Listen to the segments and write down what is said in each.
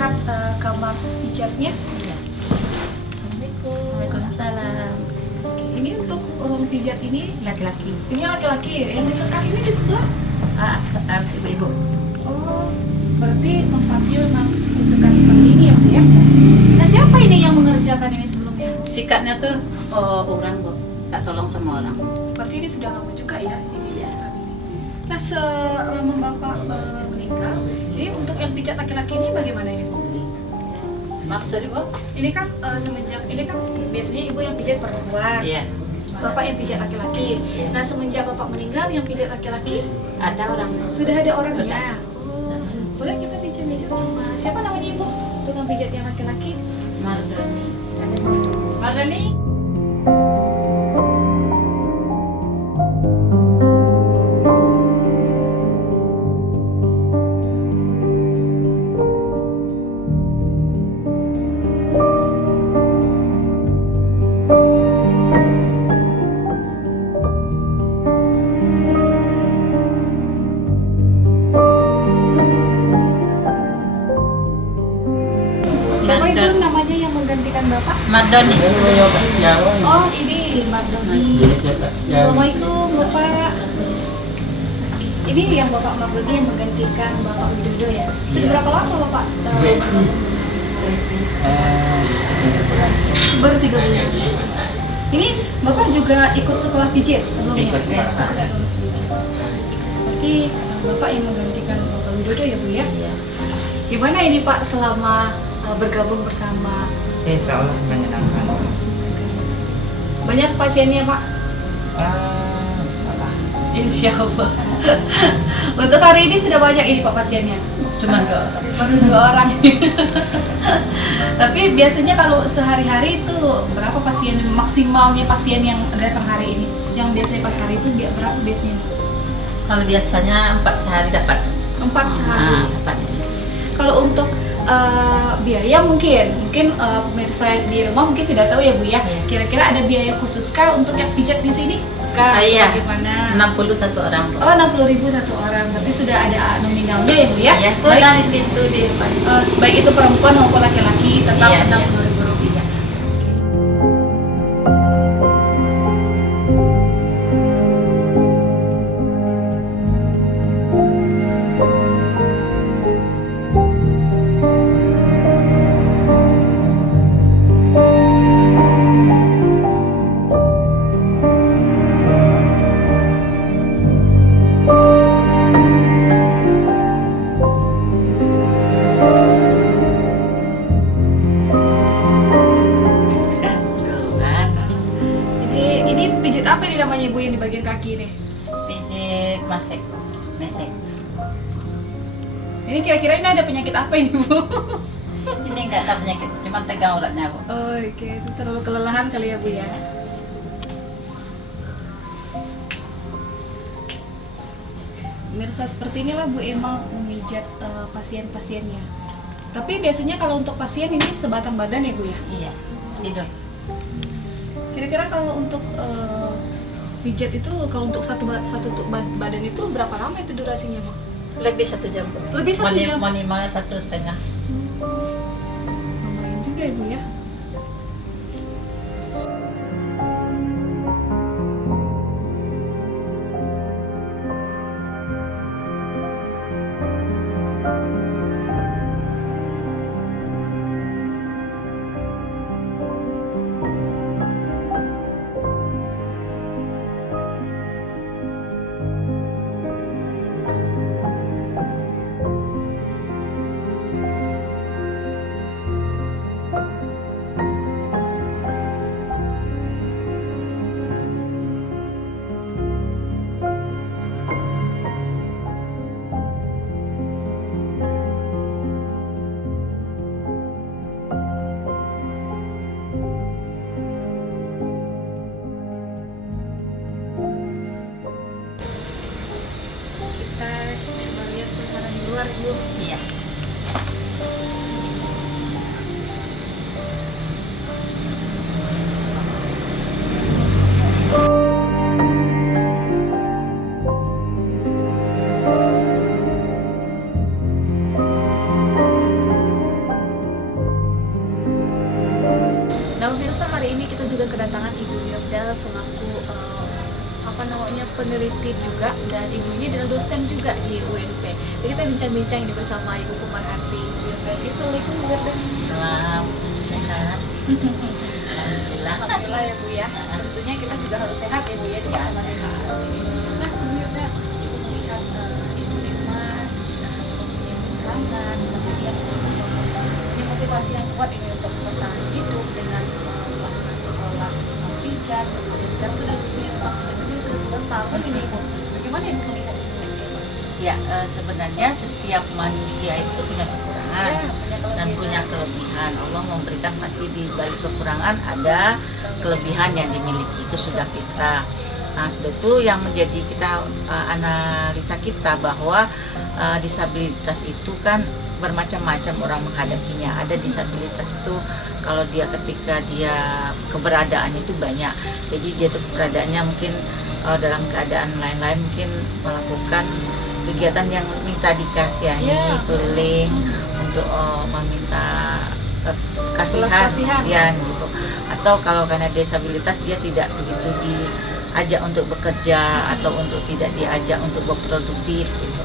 lihat kamar pijatnya. Iya. Assalamualaikum. Waalaikumsalam. Oke, ini untuk ruang pijat ini, Laki-laki. ini laki-laki, yang disekat ini di sebelah. Ibu-ibu. Oh, berarti tempatnya memang disekat seperti ini ya Bu ya. Nah, siapa ini yang mengerjakan ini sebelumnya Bu? Sikatnya tuh orang bu, tak tolong sama orang. Berarti ini sudah lama juga ya ini disekat ini. Nah, selama Bapak meninggal, ini untuk yang pijat laki-laki ini bagaimana ini Bu? Maksudnya bu? Ini kan semenjak ini kan biasanya ibu yang pijat perempuan, Iya. bapak yang pijat laki-laki. Iya. Nah semenjak bapak meninggal yang pijat laki-laki Ada orang. sudah ada orangnya. Sudah. Oh, boleh kita bincang-bincang sama siapa namanya ibu? Tukang pijat yang laki-laki. Mardani. Mardani. Siapa ibu Mardani. namanya yang menggantikan bapak? Mardani. Oh ini Mardani. Assalamualaikum bapak. Ini yang bapak Mardani yang menggantikan bapak Widodo ya. Sudah berapa lama bapak? Baru 3 bulan. Ini bapak juga ikut sekolah pijit sebelumnya? Ikut, ya. Sekolah pijit. Berarti bapak yang menggantikan bapak Widodo ya bu ya? Iya. Gimana ini pak selama bergabung bersama? Sangat menyenangkan. Banyak pasiennya pak? Salah. Insya Allah. Untuk hari ini sudah banyak ini pak pasiennya? Cuma 2 orang. Baru 2 orang. Tapi biasanya kalau sehari-hari itu berapa pasien maksimalnya pasien yang datang hari ini? Yang biasanya per hari itu berapa biasanya? Kalau biasanya 4 sehari dapat. 4 sehari. Dapat. Kalau untuk biaya mungkin pemirsa di rumah mungkin tidak tahu ya Bu ya. Iya. Kira-kira ada biaya khusus kah untuk yang pijat di sini? Kah? Iya. Bagaimana? 61 orang bu. Oh 60.000 satu orang. Berarti sudah ada nominalnya ya Bu ya? Iya. Tuh Baik, dari pintu di depan. baik itu perempuan maupun laki-laki tetap Iya, 60.000 rupiah. Ini pijit apa ini namanya Bu yang di bagian kaki ini? Pijit mesek. Ini kira-kira ini ada penyakit apa ini Bu? Ini enggak ada penyakit, cuma tegang uratnya bu. Oh, oke, itu terlalu kelelahan kali ya Bu ya. Mirsa seperti inilah Bu Emma memijat pasien-pasiennya. Tapi biasanya kalau untuk pasien ini sebatang badan ya Bu ya? Iya. Tidur. Kira-kira kalau untuk pijat itu kalau untuk satu badan itu berapa lama itu durasinya Bu? Lebih 1 jam bu. Lebih 1 jam? Minimal 1,5. Lumayan juga ya Bu ya. Kita coba lihat suasana di luar Bu. Iya. juga kedatangan Ibu Wirda selaku peneliti juga, dan Ibu ini adalah dosen juga di UNP. Jadi kita bincang-bincang ini bersama Ibu Pemerhati Ibu Wirda. Assalamualaikum Bu Wirda. Salam sehat. Alhamdulillah. Alhamdulillah ya Bu ya. Tentunya kita juga harus sehat ya Bu ya di masa pandemi seperti ini. Nah Bu Wirda, Ibu melihat Ibu Nima di sini punya penerangan, kemudian ini motivasi yang kuat ini untuk bertahan hidup dengan melakukan sekolah pijat, kemudian sekarang sudah punya tempat pijat sendiri sudah 11 tahun ini Bu. Bagaimana Ibu melihat ini? Ya, sebenarnya setiap manusia itu punya kekurangan dan punya kelebihan. Allah memberikan pasti di balik kekurangan ada kelebihan yang dimiliki, itu sudah fitrah. Nah, sudah itu yang menjadi kita analisa kita bahwa disabilitas itu kan bermacam-macam orang menghadapinya. Ada disabilitas itu kalau dia ketika dia keberadaannya itu banyak. Jadi dia itu keberadaannya mungkin dalam keadaan lain-lain mungkin melakukan kegiatan yang minta dikasihani, keliling untuk meminta kasihan gitu. Atau kalau karena disabilitas dia tidak begitu diajak untuk bekerja atau untuk tidak diajak untuk berproduktif gitu.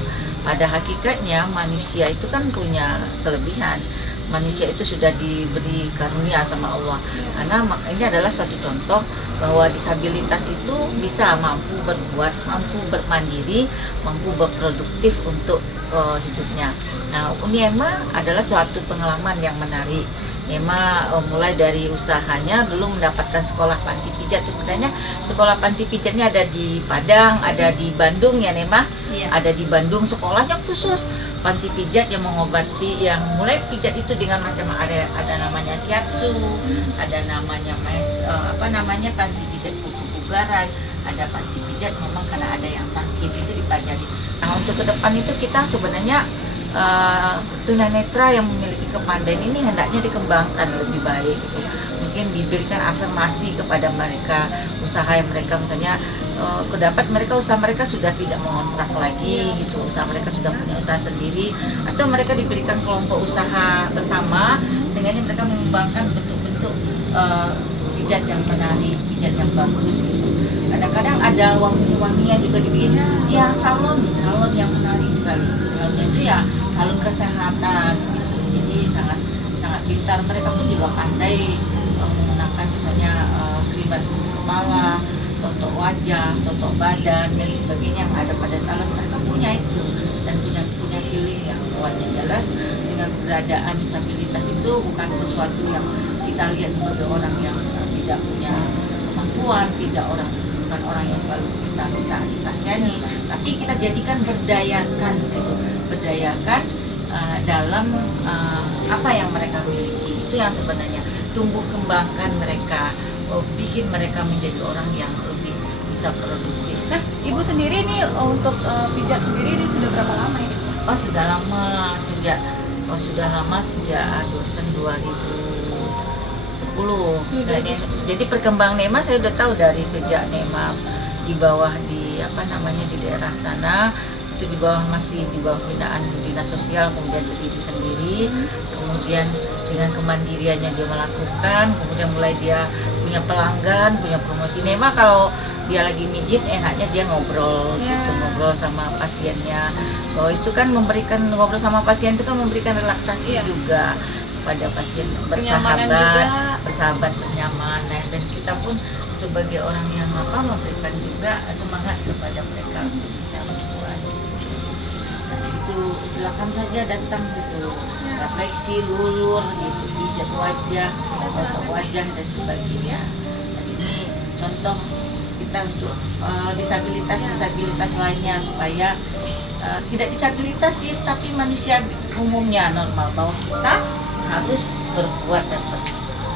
Pada hakikatnya manusia itu kan punya kelebihan. Manusia itu sudah diberi karunia sama Allah. Karena ini adalah satu contoh bahwa disabilitas itu bisa mampu berbuat, mampu bermandiri, mampu berproduktif untuk hidupnya. Nah, Uniema adalah suatu pengalaman yang menarik. Nema mulai dari usahanya dulu mendapatkan sekolah panti pijat. Sebenarnya sekolah panti pijatnya ada di Padang, ada di Bandung ya Nema. Ada di Bandung sekolahnya khusus panti pijat yang mengobati, yang mulai pijat itu dengan macam ada namanya shiatsu, ada namanya panti pijat bugaran, ada panti pijat memang karena ada yang sakit itu dipelajari. Nah, untuk ke depan itu kita sebenarnya tunanetra yang memiliki kepandaian ini hendaknya dikembangkan lebih baik gitu. Mungkin diberikan afirmasi kepada mereka, usaha yang mereka misalnya kedapat usaha mereka sudah tidak mengontrak lagi gitu, usaha mereka sudah punya usaha sendiri, atau mereka diberikan kelompok usaha bersama sehingga mereka mengembangkan bentuk-bentuk pijat yang menarik, pijat yang bagus gitu. Kadang-kadang ada wangi-wangian juga dibikin, ya salon yang menarik sekali. Salonnya itu ya salon kesehatan gitu. Jadi sangat pintar. Mereka pun juga pandai menggunakan misalnya keribat kepala, totok wajah, totok badan dan sebagainya yang ada pada salon. Mereka punya itu dan punya feeling yang kuat. Yang jelas dengan keberadaan disabilitas itu bukan sesuatu yang kita lihat sebagai orang yang tidak punya kemampuan, bukan orang yang selalu kita kasihani, tapi kita jadikan berdayakan gitu. Berdayakan dalam apa yang mereka miliki. Itu yang sebenarnya tumbuh kembangkan mereka, bikin mereka menjadi orang yang lebih bisa produktif. Nah, Ibu sendiri ini untuk pijat sendiri ini sudah berapa lama ini? Sudah lama sejak dosen 2010. Jadi perkembangan Nema saya udah tahu dari sejak Nema di bawah di daerah sana, itu masih di bawah binaan dinas sosial, kemudian berdiri sendiri, kemudian dengan kemandiriannya dia melakukan, kemudian mulai dia punya pelanggan, punya promosi. Nema kalau dia lagi mijit enaknya dia ngobrol gitu, ngobrol sama pasiennya. Itu kan ngobrol sama pasien itu kan memberikan relaksasi juga pada pasien, bersahabat, bernyaman. Dan kita pun sebagai orang yang memberikan juga semangat kepada mereka untuk bisa berbuat. Dan itu silakan saja datang gitu, refleksi, lulur gitu, pijat wajah, foto wajah dan sebagainya. Dan ini contoh kita untuk disabilitas lainnya supaya tidak disabilitas sih, tapi manusia umumnya normal, bahwa kita harus berbuat dan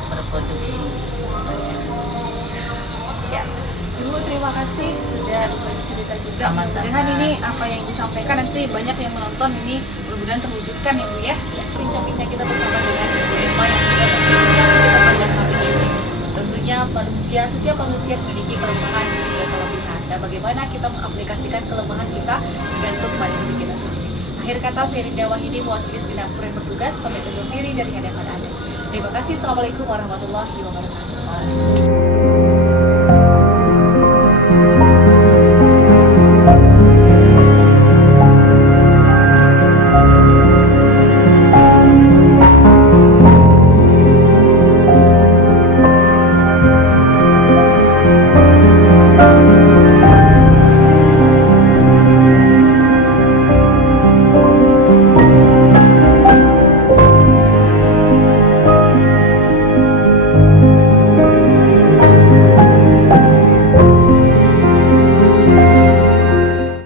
berproduksi sebenarnya. Ya. Ibu terima kasih sudah bercerita juga. Sama-sama. Dengan ini apa yang disampaikan nanti banyak yang menonton, ini mudah-mudahan terwujudkan ya Bu ya. Bincang-bincang kita bersama dengan Ibu Irma yang sudah menginspirasi kita pada hari ini. Tentunya setiap manusia memiliki kelemahan dan juga kelebihan. Dan bagaimana kita mengaplikasikan kelemahan kita tergantung pada diri kita sendiri. Akhir kata, saya Rinda Wahidi, mewakili segenap kru yang bertugas, pamit undur diri dari hadapan Anda. Terima kasih. Assalamualaikum warahmatullahi wabarakatuh. Waalaikumsalam.